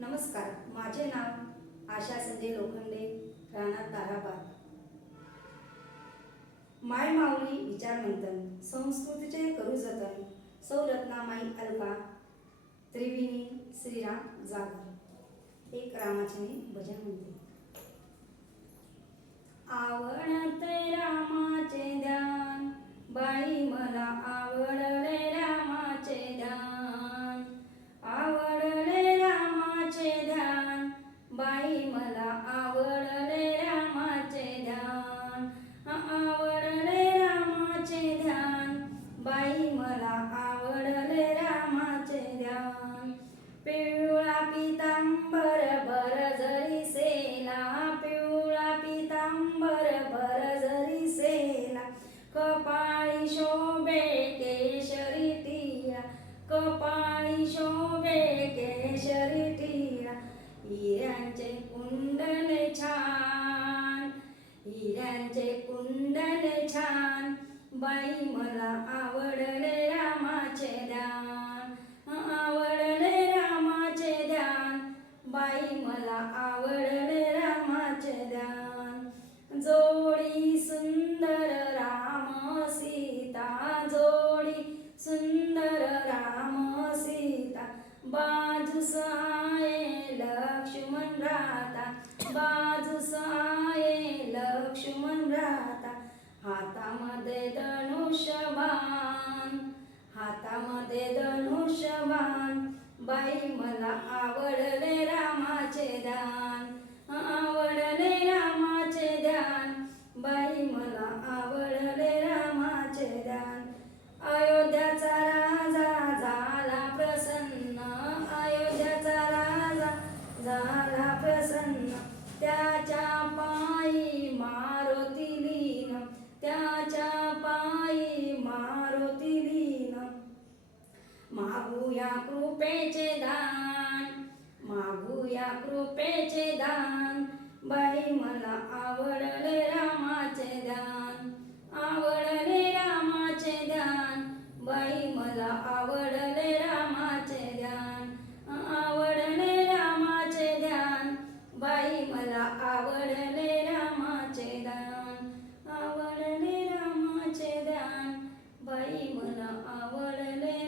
नमस्कार, माझे नाव आशा संजय लोखंडे, राहणार ताराबाद. माय माऊली विचार मंथन, संस्कृतीचे करू जतन, सौ रत्नामाई अलका, त्रिवेणी श्रीराम जागर. एक रामाचे मी भजन म्हणते. आवडते रामाचे ध्यान, बाई मला आवडले रामाचे ध्यान. आवडले रामाचे ध्यान, बाई मला आवडले रामाचे ध्यान. आवडले रामाचे ध्यान, बाई मला आवडले रामाचे ध्यान. पिवळा पितांबर बरजरी सेला, पिवळा पितांबर बरजरी सेला. कपाळी शोभे केशरी टिळा, कपाळी शोभे केशरी टिळा. हिऱ्यांचे कुंडले छान, हिऱ्यांचे कुंडले छान, बाई मला आवडले रामाचे ध्यान. आवडले रामाचे ध्यान, बाई मला आवडले रामाचे ध्यान. जोडी सुंदर राम सीता, जोडी सुंदर राम सीता. बाजूस आहे लक्ष्मण राहता, बाजूस आहे लक्ष्मण राहता. हातामध्ये धनुष्यबाण, हातामध्ये धनुष्यबाण, बाई मला आवडले रामाचे ध्यान. आवडले रामाचे ध्यान, बाई मला आवडले रामाचे ध्यान. अयोध्याचा राजा झाला प्रसन्न, अयोध्याचा राजा झाला प्रसन्न. त्याच्या पायी मारुती लीन, त्याच्या पायी मारुती लीन. मागूया कृपेचे दान, मागूया कृपेचे दान, बाई मला आवडले रामाचे ध्यान.